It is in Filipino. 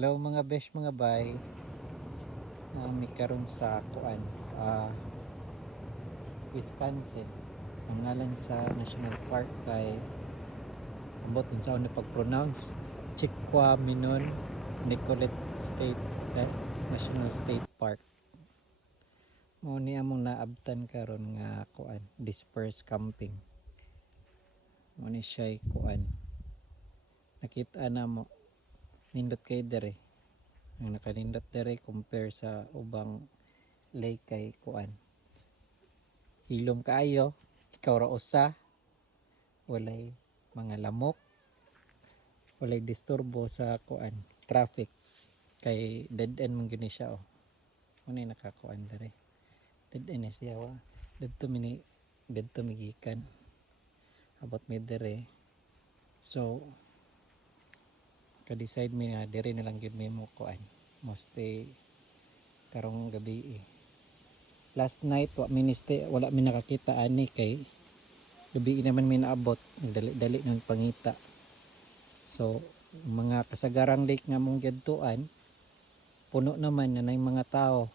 Hello mga besh mga bay. Nami karon sa kuan Wisconsin. Ang ngalan sa national park kay ambot unsa na pag-pronounce Chiquaminon Nicolet State National State Park. Mo ni among naabtan karon nga kuan dispersed camping. Mo ni siya kuan. Nakita na mo nindot kay dere. Ang nakanindot dere compare sa ubang lake kay kuan. Hilom kaayo, ikaw ra usa, walay mga lamok, walay disturbo sa kuan, traffic. Kay dead end man gini siya oh. Unay nakakuan dere. Dead end siya wa. Didto migikan. Abot mi dere. So ka-decide mi na dere na lang gyud mi mo kuan. Mo stay karong gabi eh. Last night wala mi nakakita ani kay gabi naman mi naabot, dali ng pangita. So mga kasagarang lake nga mong gidtuan puno naman na mga tao.